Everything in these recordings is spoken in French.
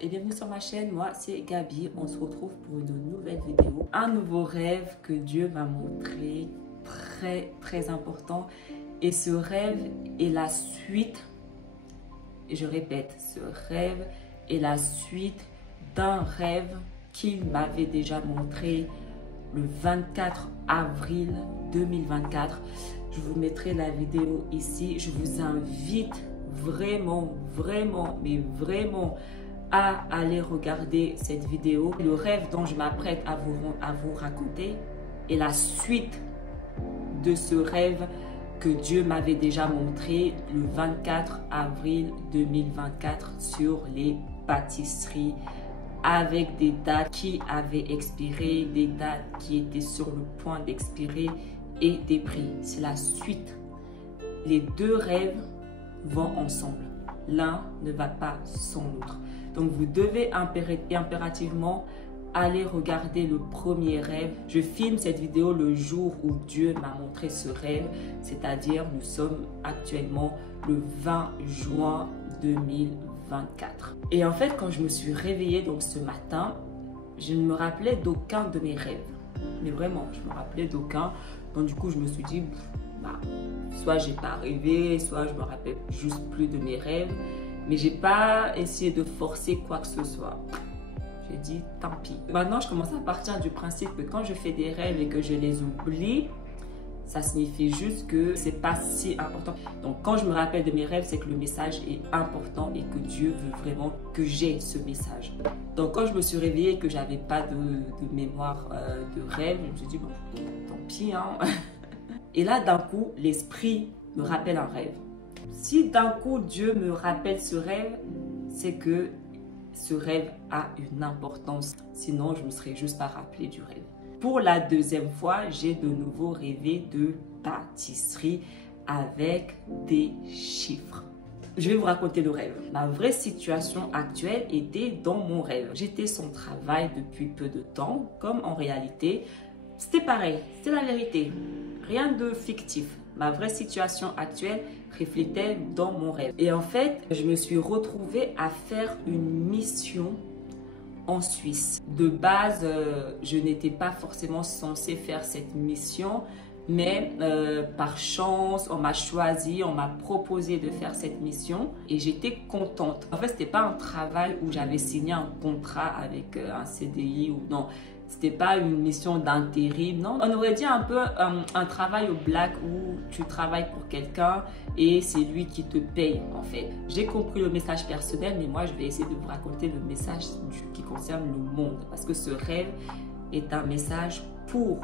et bienvenue sur ma chaîne. Moi c'est Gabi, on se retrouve pour une nouvelle vidéo. Un nouveau rêve que Dieu m'a montré, très important. Et ce rêve est la suite, et je répète, ce rêve est la suite d'un rêve qu'il m'avait déjà montré le 24 avril 2024. Je vous mettrai la vidéo ici. Je vous invite vraiment à aller regarder cette vidéo. Le rêve dont je m'apprête à vous raconter est la suite de ce rêve que Dieu m'avait déjà montré le 24 avril 2024 sur les pâtisseries, avec des dates qui avaient expiré, des dates qui étaient sur le point d'expirer et des prix. C'est la suite. Les deux rêves vont ensemble. L'un ne va pas sans l'autre. Donc vous devez impérativement aller regarder le premier rêve. Je filme cette vidéo le jour où Dieu m'a montré ce rêve, c'est-à-dire nous sommes actuellement le 20 juin 2024. Et en fait, quand je me suis réveillée donc ce matin, je ne me rappelais d'aucun de mes rêves. Mais vraiment, je me rappelais d'aucun. Donc du coup, je me suis dit, soit j'ai pas rêvé, soit je me rappelle juste plus de mes rêves. Mais j'ai pas essayé de forcer quoi que ce soit. J'ai dit, tant pis. Maintenant, je commence à partir du principe que quand je fais des rêves et que je les oublie, ça signifie juste que c'est pas si important. Donc, quand je me rappelle de mes rêves, c'est que le message est important et que Dieu veut vraiment que j'ai ce message. Donc, quand je me suis réveillée et que j'avais pas de mémoire de rêve, je me suis dit, bon, tant pis, hein. Et là, d'un coup, l'esprit me rappelle un rêve. Si d'un coup, Dieu me rappelle ce rêve, c'est que ce rêve a une importance. Sinon, je ne me serais juste pas rappelé du rêve. Pour la deuxième fois, j'ai de nouveau rêvé de pâtisserie avec des chiffres. Je vais vous raconter le rêve. Ma vraie situation actuelle était dans mon rêve. J'étais sans travail depuis peu de temps, comme en réalité, c'était pareil, c'est la vérité. Rien de fictif. Ma vraie situation actuelle reflétait dans mon rêve. Et en fait, je me suis retrouvée à faire une mission en Suisse. De base, je n'étais pas forcément censée faire cette mission, mais par chance, on m'a choisi, on m'a proposé de faire cette mission et j'étais contente. En fait, c'était pas un travail où j'avais signé un contrat avec un CDI ou non. C'était pas une mission d'intérim, non. On aurait dit un peu un travail au black où tu travailles pour quelqu'un et c'est lui qui te paye en fait. J'ai compris le message personnel, mais moi je vais essayer de vous raconter le message qui concerne le monde. Parce que ce rêve est un message pour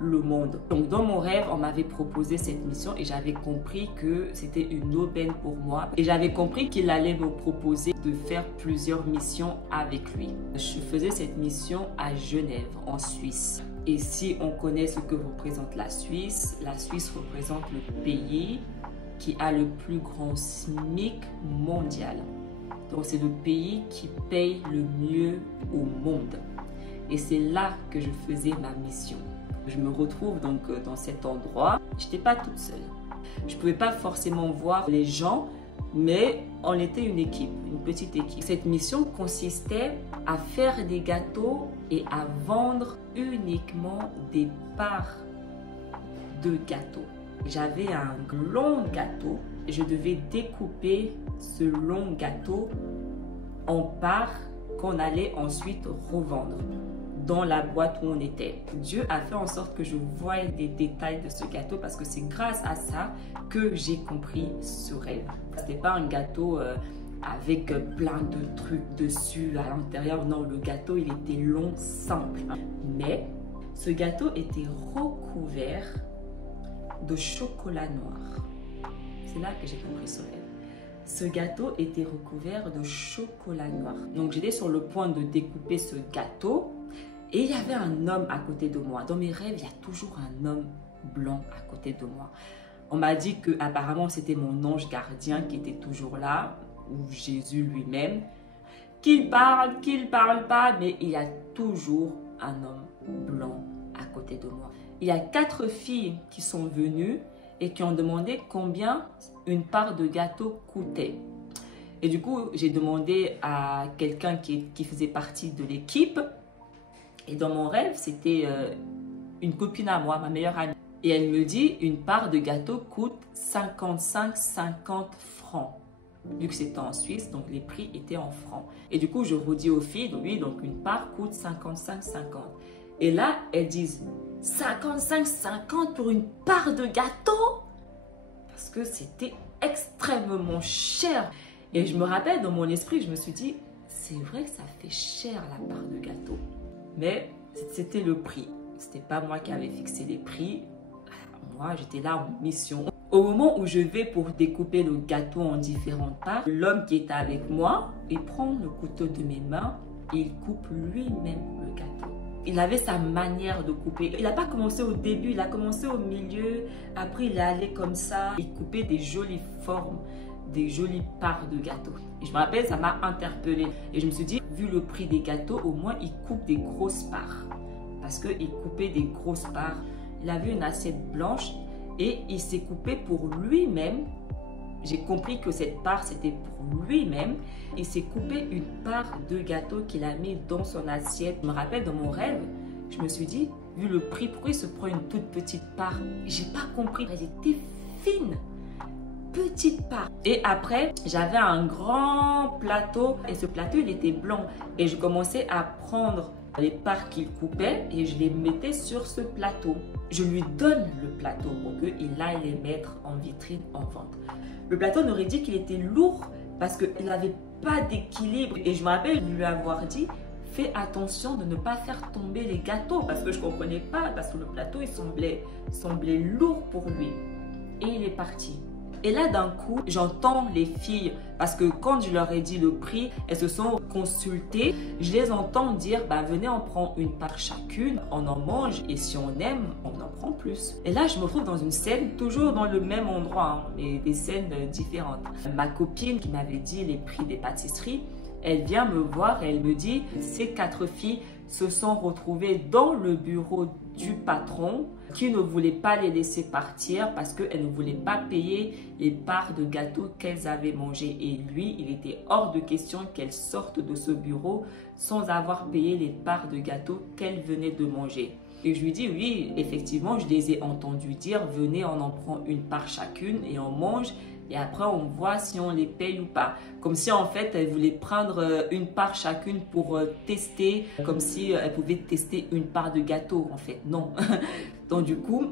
le monde. Donc dans mon rêve, on m'avait proposé cette mission et j'avais compris que c'était une aubaine pour moi. Et j'avais compris qu'il allait me proposer de faire plusieurs missions avec lui. Je faisais cette mission à Genève, en Suisse. Et si on connaît ce que représente la Suisse représente le pays qui a le plus grand SMIC mondial. Donc c'est le pays qui paye le mieux au monde. Et c'est là que je faisais ma mission. Je me retrouve donc dans cet endroit. Je n'étais pas toute seule. Je ne pouvais pas forcément voir les gens, mais on était une équipe, une petite équipe. Cette mission consistait à faire des gâteaux et à vendre uniquement des parts de gâteaux. J'avais un long gâteau et je devais découper ce long gâteau en parts qu'on allait ensuite revendre dans la boîte où on était. Dieu a fait en sorte que je voie des détails de ce gâteau parce que c'est grâce à ça que j'ai compris ce rêve. C'était pas un gâteau avec plein de trucs dessus à l'intérieur. Non, le gâteau, il était long, simple. Mais ce gâteau était recouvert de chocolat noir. C'est là que j'ai compris ce rêve. Ce gâteau était recouvert de chocolat noir. Donc j'étais sur le point de découper ce gâteau. Et il y avait un homme à côté de moi. Dans mes rêves, il y a toujours un homme blanc à côté de moi. On m'a dit que apparemment c'était mon ange gardien qui était toujours là, ou Jésus lui-même. Qu'il parle pas, mais il y a toujours un homme blanc à côté de moi. Il y a 4 filles qui sont venues et qui ont demandé combien une part de gâteau coûtait. Et du coup, j'ai demandé à quelqu'un qui faisait partie de l'équipe. Et dans mon rêve, c'était une copine à moi, ma meilleure amie. Et elle me dit, une part de gâteau coûte 55,50 francs. Vu que c'était en Suisse, donc les prix étaient en francs. Et du coup, je redis aux filles, donc une part coûte 55,50. Et là, elles disent 55,50 pour une part de gâteau? Parce que c'était extrêmement cher. Et je me rappelle, dans mon esprit, je me suis dit, c'est vrai que ça fait cher la part de gâteau. Mais c'était le prix. C'était pas moi qui avais fixé les prix. Moi, j'étais là en mission. Au moment où je vais pour découper le gâteau en différentes parts, l'homme qui était avec moi, il prend le couteau de mes mains et il coupe lui-même le gâteau. Il avait sa manière de couper. Il n'a pas commencé au début, il a commencé au milieu. Après, il est allé comme ça. Il coupait des jolies formes, des jolies parts de gâteau. Et je me rappelle, ça m'a interpellée. Et je me suis dit, vu le prix des gâteaux, au moins, il coupe des grosses parts. Parce qu'il coupait des grosses parts. Il avait une assiette blanche et il s'est coupé pour lui-même. J'ai compris que cette part, c'était pour lui-même. Il s'est coupé une part de gâteau qu'il a mis dans son assiette. Je me rappelle, dans mon rêve, je me suis dit, vu le prix, pourquoi il se prend une toute petite part? J'ai pas compris. Elle était fine. Petite part. Et après, j'avais un grand plateau et ce plateau, il était blanc. Et je commençais à prendre les parts qu'il coupait et je les mettais sur ce plateau. Je lui donne le plateau pour qu'il aille les mettre en vitrine en vente. Le plateau n'aurait dit qu'il était lourd parce qu'il n'avait pas d'équilibre. Et je me rappelle de lui avoir dit, fais attention de ne pas faire tomber les gâteaux parce que je ne comprenais pas, parce que le plateau il semblait lourd pour lui. Et il est parti. Et là, d'un coup, j'entends les filles, parce que quand je leur ai dit le prix, elles se sont consultées. Je les entends dire, bah, venez, on prend une part chacune, on en mange, et si on aime, on en prend plus. Et là, je me retrouve dans une scène, toujours dans le même endroit, hein, mais des scènes différentes. Ma copine qui m'avait dit les prix des pâtisseries, elle vient me voir et elle me dit, ces 4 filles se sont retrouvées dans le bureau du patron qui ne voulait pas les laisser partir parce qu'elles ne voulaient pas payer les parts de gâteau qu'elles avaient mangées. Et lui, il était hors de question qu'elles sortent de ce bureau sans avoir payé les parts de gâteau qu'elles venaient de manger. Et je lui dis, oui, effectivement, je les ai entendus dire, venez, on en prend une part chacune et on mange. Et après, on voit si on les paye ou pas. Comme si, en fait, elle voulait prendre une part chacune pour tester. Comme si elle pouvait tester une part de gâteau, en fait. Non. Donc, du coup,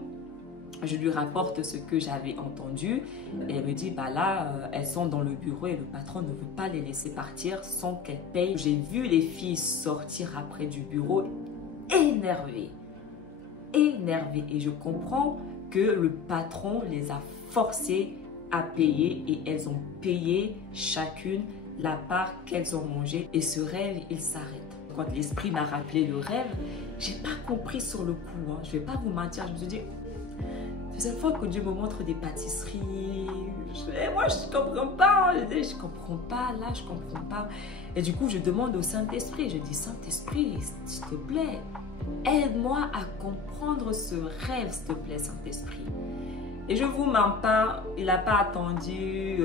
je lui rapporte ce que j'avais entendu. Et elle me dit, bah là, elles sont dans le bureau et le patron ne veut pas les laisser partir sans qu'elles payent. J'ai vu les filles sortir après du bureau énervées. Énervées. Et je comprends que le patron les a forcées à payer et elles ont payé chacune la part qu'elles ont mangée et ce rêve il s'arrête. Quand l'esprit m'a rappelé le rêve, j'ai pas compris sur le coup, hein. Je vais pas vous mentir, je me suis dit cette fois que Dieu me montre des pâtisseries, moi je comprends pas, je comprends pas, là je comprends pas. Et du coup je demande au Saint-Esprit, je dis Saint-Esprit s'il te plaît, aide-moi à comprendre ce rêve s'il te plaît Saint-Esprit. Et je vous mens pas, il n'a pas attendu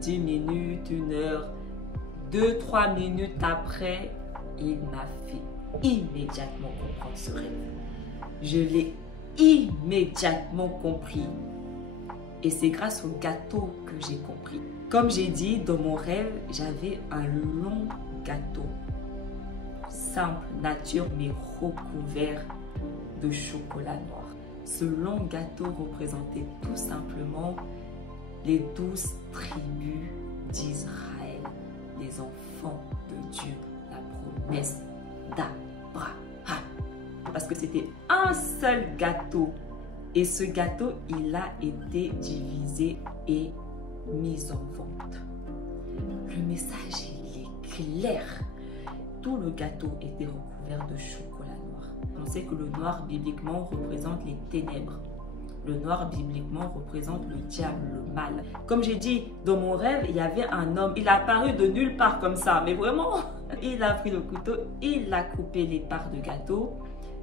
10 minutes, 1 heure, 2-3 minutes après, il m'a fait immédiatement comprendre ce rêve. Je l'ai immédiatement compris. Et c'est grâce au gâteau que j'ai compris. Comme j'ai dit, dans mon rêve, j'avais un long gâteau. Simple, nature, mais recouvert de chocolat noir. Ce long gâteau représentait tout simplement les 12 tribus d'Israël, les enfants de Dieu, la promesse d'Abraham. Parce que c'était un seul gâteau. Et ce gâteau, il a été divisé et mis en vente. Le message, il est clair. Tout le gâteau était recouvert de chocolat noir. On sait que le noir, bibliquement, représente les ténèbres. Le noir, bibliquement, représente le diable, le mal. Comme j'ai dit, dans mon rêve, il y avait un homme. Il a apparu de nulle part comme ça. Mais vraiment, il a pris le couteau, il a coupé les parts de gâteau.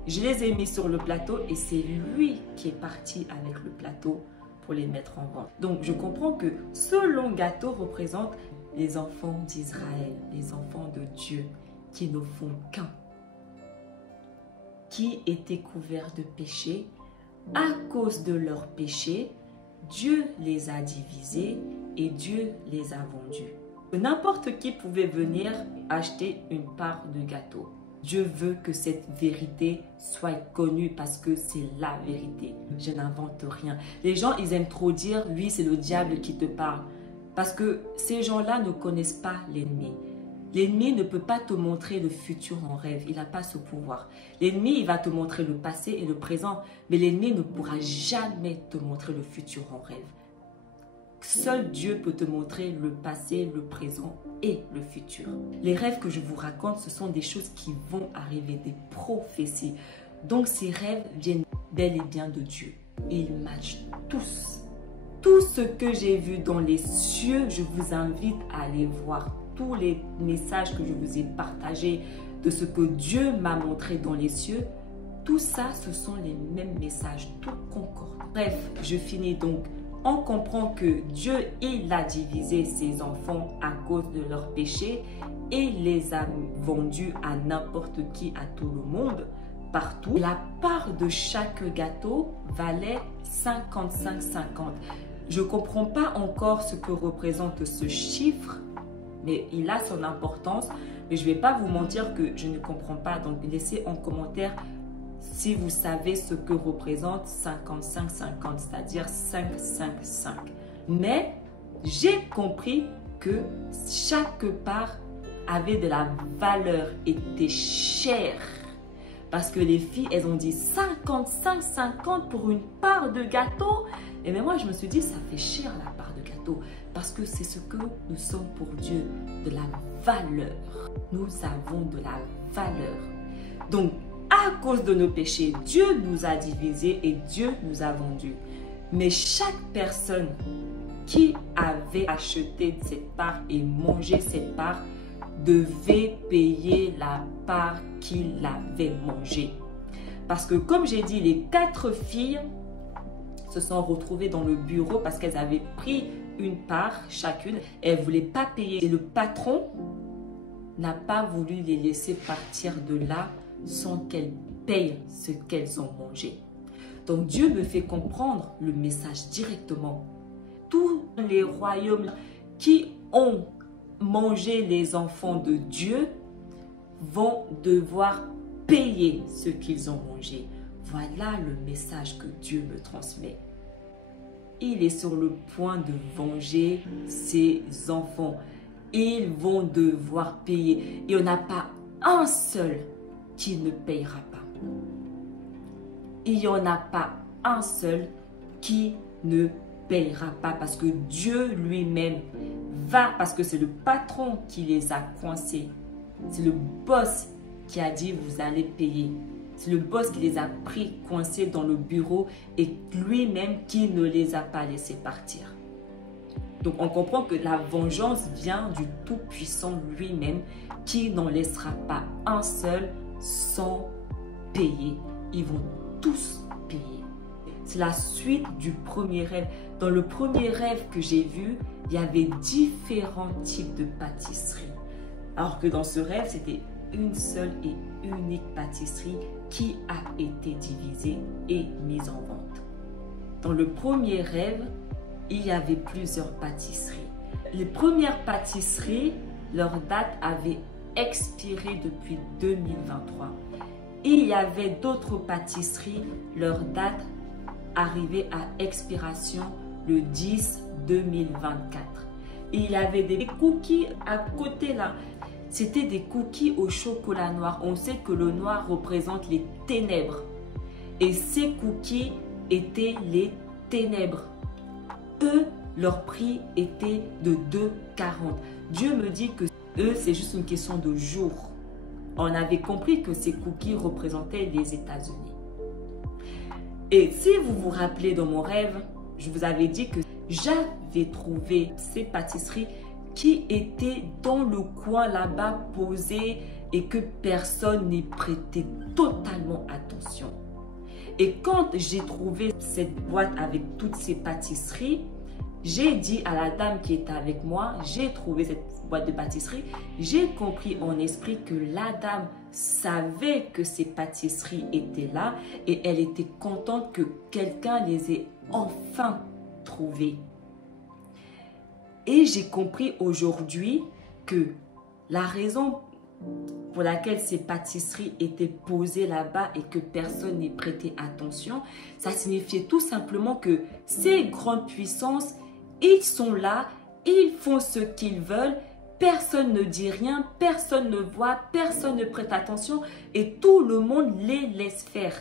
Je les ai mis sur le plateau et c'est lui qui est parti avec le plateau pour les mettre en vente. Donc, je comprends que ce long gâteau représente les enfants d'Israël, les enfants de Dieu, qui ne font qu'un, qui étaient couverts de péché. À cause de leurs péchés, Dieu les a divisés et Dieu les a vendus. N'importe qui pouvait venir acheter une part de gâteau. Dieu veut que cette vérité soit connue parce que c'est la vérité. Je n'invente rien. Les gens, ils aiment trop dire, lui, c'est le diable qui te parle. Parce que ces gens-là ne connaissent pas l'ennemi. L'ennemi ne peut pas te montrer le futur en rêve. Il n'a pas ce pouvoir. L'ennemi, il va te montrer le passé et le présent. Mais l'ennemi ne pourra jamais te montrer le futur en rêve. Seul Dieu peut te montrer le passé, le présent et le futur. Les rêves que je vous raconte, ce sont des choses qui vont arriver, des prophéties. Donc ces rêves viennent bel et bien de Dieu. Et ils matchent tous. Tout ce que j'ai vu dans les cieux, je vous invite à aller voir tous les messages que je vous ai partagés de ce que Dieu m'a montré dans les cieux. Tout ça, ce sont les mêmes messages, tout concorde. Bref, je finis donc. On comprend que Dieu, il a divisé ses enfants à cause de leurs péchés et les a vendus à n'importe qui, à tout le monde, partout. La part de chaque gâteau valait 55-50. Je ne comprends pas encore ce que représente ce chiffre, mais il a son importance. Mais je ne vais pas vous mentir que je ne comprends pas. Donc, laissez en commentaire si vous savez ce que représente 55-50, c'est-à-dire 5-5-5. Mais j'ai compris que chaque part avait de la valeur, était chère. Parce que les filles, elles ont dit 55-50 pour une part de gâteau. Et bien moi, je me suis dit, ça fait cher la part de gâteau. Parce que c'est ce que nous sommes pour Dieu, de la valeur. Nous avons de la valeur. Donc, à cause de nos péchés, Dieu nous a divisés et Dieu nous a vendus. Mais chaque personne qui avait acheté cette part et mangé cette part devait payer la part qu'il avait mangée. Parce que comme j'ai dit, les 4 filles se sont retrouvées dans le bureau parce qu'elles avaient pris une part chacune. Elles ne voulaient pas payer. Et le patron n'a pas voulu les laisser partir de là sans qu'elles payent ce qu'elles ont mangé. Donc Dieu me fait comprendre le message directement. Tous les royaumes qui ont mangé les enfants de Dieu vont devoir payer ce qu'ils ont mangé. Voilà le message que Dieu me transmet. Il est sur le point de venger ses enfants. Ils vont devoir payer. Il n'y en a pas un seul qui ne payera pas. Il n'y en a pas un seul qui ne payera pas parce que Dieu lui-même va, parce que c'est le patron qui les a coincés. C'est le boss qui a dit vous allez payer. C'est le boss qui les a pris coincés dans le bureau et lui-même qui ne les a pas laissés partir. Donc on comprend que la vengeance vient du Tout-Puissant lui-même qui n'en laissera pas un seul sans payer. Ils vont tous payer. C'est la suite du premier rêve. Dans le premier rêve que j'ai vu, il y avait différents types de pâtisseries. Alors que dans ce rêve, c'était une seule et unique pâtisserie qui a été divisée et mise en vente. Dans le premier rêve, il y avait plusieurs pâtisseries. Les premières pâtisseries, leur date avait expiré depuis 2023. Et il y avait d'autres pâtisseries, leur date arrivait à expiration le 10-2024. Et il y avait des cookies à côté là. C'était des cookies au chocolat noir. On sait que le noir représente les ténèbres. Et ces cookies étaient les ténèbres. Eux, leur prix était de 2,40. Dieu me dit que eux, c'est juste une question de jours. On avait compris que ces cookies représentaient les États-Unis. Et si vous vous rappelez dans mon rêve, je vous avais dit que j'avais trouvé ces pâtisseries qui étaient dans le coin là-bas posées et que personne n'y prêtait totalement attention. Et quand j'ai trouvé cette boîte avec toutes ces pâtisseries, j'ai dit à la dame qui était avec moi, j'ai trouvé cette boîte de pâtisserie, j'ai compris en esprit que la dame savait que ces pâtisseries étaient là et elle était contente que quelqu'un les ait enfin trouvées. Et j'ai compris aujourd'hui que la raison pour laquelle ces pâtisseries étaient posées là-bas et que personne n'y prêtait attention, ça signifiait tout simplement que ces grandes puissances, ils sont là, ils font ce qu'ils veulent, personne ne dit rien, personne ne voit, personne ne prête attention et tout le monde les laisse faire.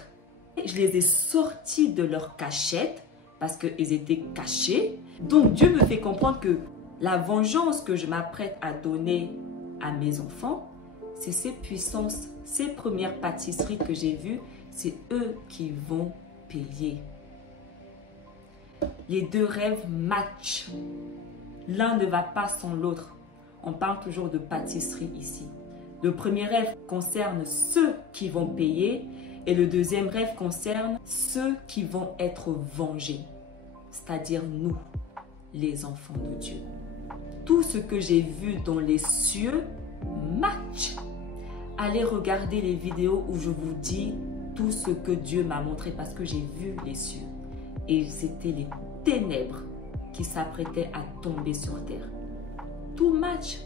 Je les ai sortis de leur cachette parce qu'ils étaient cachés. Donc Dieu me fait comprendre que la vengeance que je m'apprête à donner à mes enfants, c'est ces puissances, ces premières pâtisseries que j'ai vues, c'est eux qui vont payer. Les deux rêves matchent. L'un ne va pas sans l'autre. On parle toujours de pâtisserie ici. Le premier rêve concerne ceux qui vont payer et le deuxième rêve concerne ceux qui vont être vengés, c'est-à-dire nous, les enfants de Dieu. Tout ce que j'ai vu dans les cieux match. Allez regarder les vidéos où je vous dis tout ce que Dieu m'a montré parce que j'ai vu les cieux. Et c'était les ténèbres qui s'apprêtaient à tomber sur terre. Tout match.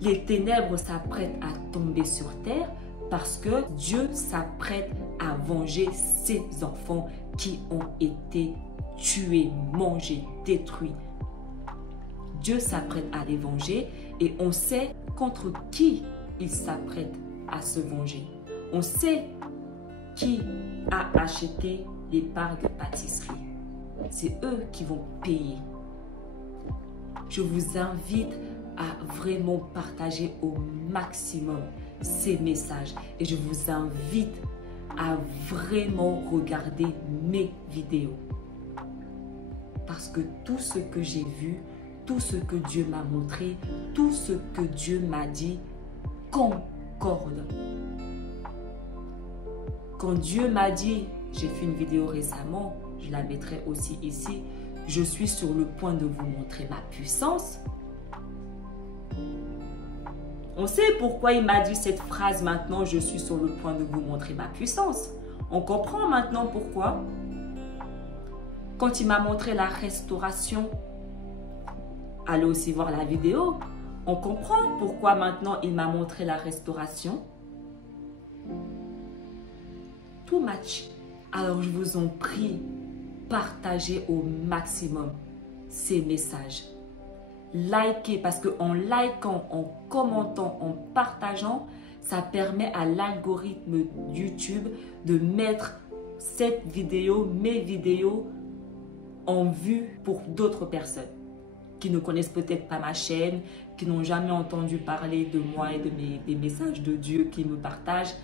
Les ténèbres s'apprêtent à tomber sur terre parce que Dieu s'apprête à venger ses enfants qui ont été tués, mangés, détruits. Dieu s'apprête à les venger et on sait contre qui il s'apprête à se venger. On sait qui a acheté les parts de pâtisserie. C'est eux qui vont payer. Je vous invite à vraiment partager au maximum ces messages et je vous invite à vraiment regarder mes vidéos. Parce que tout ce que j'ai vu, tout ce que Dieu m'a montré, tout ce que Dieu m'a dit concorde. Quand Dieu m'a dit, j'ai fait une vidéo récemment, je la mettrai aussi ici, je suis sur le point de vous montrer ma puissance. On sait pourquoi il m'a dit cette phrase maintenant, je suis sur le point de vous montrer ma puissance. On comprend maintenant pourquoi. Quand il m'a montré la restauration, allez aussi voir la vidéo. On comprend pourquoi maintenant il m'a montré la restauration. Tout match. Alors je vous en prie, partagez au maximum ces messages. Likez parce qu'en likant, en commentant, en partageant, ça permet à l'algorithme YouTube de mettre cette vidéo, mes vidéos en vue pour d'autres personnes qui ne connaissent peut-être pas ma chaîne, qui n'ont jamais entendu parler de moi et de des messages de Dieu qui me partagent.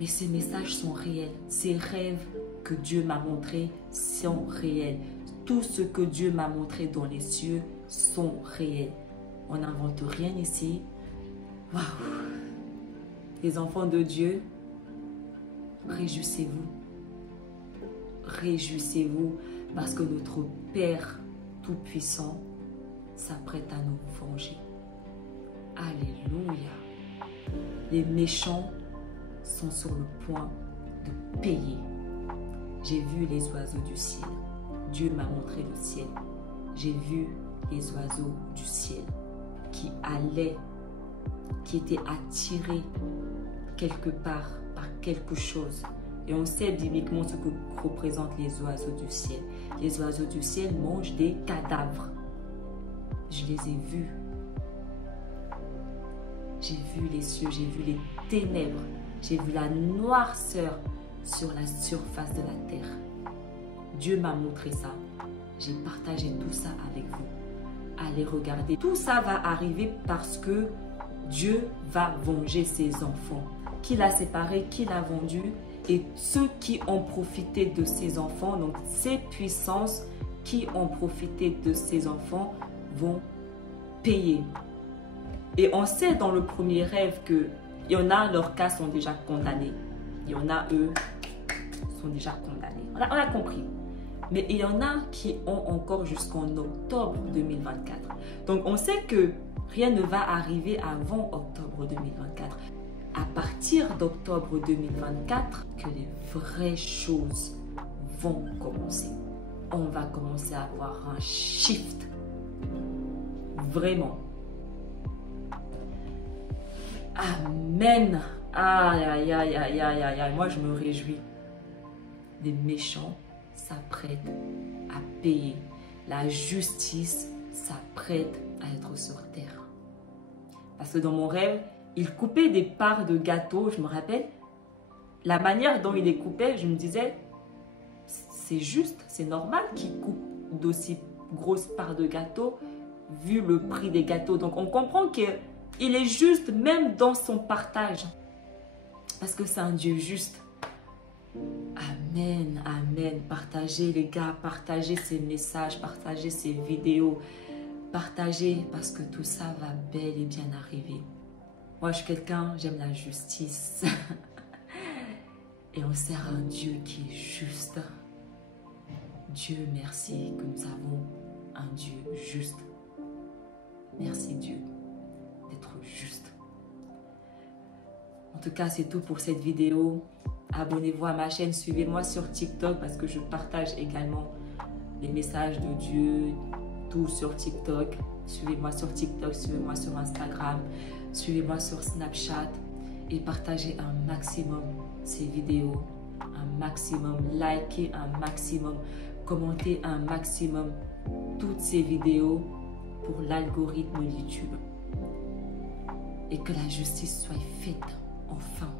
Mais ces messages sont réels. Ces rêves que Dieu m'a montrés sont réels. Tout ce que Dieu m'a montré dans les cieux sont réels. On n'invente rien ici. Waouh! Les enfants de Dieu, réjouissez-vous. Réjouissez-vous parce que notre Père Tout-Puissant s'apprête à nous venger. Alléluia. Les méchants sont sur le point de payer. J'ai vu les oiseaux du ciel. Dieu m'a montré le ciel. J'ai vu les oiseaux du ciel qui allaient, qui étaient attirés quelque part par quelque chose. Et on sait bibliquement ce que représentent les oiseaux du ciel. Les oiseaux du ciel mangent des cadavres. Je les ai vus. J'ai vu les cieux, j'ai vu les ténèbres. J'ai vu la noirceur sur la surface de la terre. Dieu m'a montré ça. J'ai partagé tout ça avec vous. Allez regarder. Tout ça va arriver parce que Dieu va venger ses enfants. Qui l'a séparé, qui l'a vendu. Et ceux qui ont profité de ses enfants, donc ces puissances qui ont profité de ses enfants vont payer. Et on sait dans le premier rêve que il y en a, leurs cas sont déjà condamnés. Il y en a, eux, sont déjà condamnés. On a compris. Mais il y en a qui ont encore jusqu'en octobre 2024. Donc, on sait que rien ne va arriver avant octobre 2024. À partir d'octobre 2024, que les vraies choses vont commencer. On va commencer à avoir un shift. Vraiment. Amen. Aïe, aïe, aïe, aïe, aïe, aïe, aïe. Moi, je me réjouis. Les méchants s'apprêtent à payer. La justice s'apprête à être sur terre. Parce que dans mon rêve, il coupait des parts de gâteau, je me rappelle. La manière dont il les coupait, je me disais, c'est juste, c'est normal qu'il coupe d'aussi grosses parts de gâteau, vu le prix des gâteaux. Donc on comprend qu'il est juste, même dans son partage. Parce que c'est un Dieu juste. Amen, amen. Partagez les gars, partagez ces messages, partagez ces vidéos. Partagez parce que tout ça va bel et bien arriver. Moi, je suis quelqu'un, j'aime la justice. Et on sert un Dieu qui est juste. Dieu merci que nous avons un Dieu juste. Merci Dieu d'être juste. En tout cas, c'est tout pour cette vidéo. Abonnez-vous à ma chaîne, suivez-moi sur TikTok parce que je partage également les messages de Dieu, tout sur TikTok. Suivez-moi sur TikTok, suivez-moi sur Instagram, suivez-moi sur Snapchat et partagez un maximum ces vidéos, un maximum, likez un maximum, commentez un maximum toutes ces vidéos pour l'algorithme YouTube. Et que la justice soit faite enfin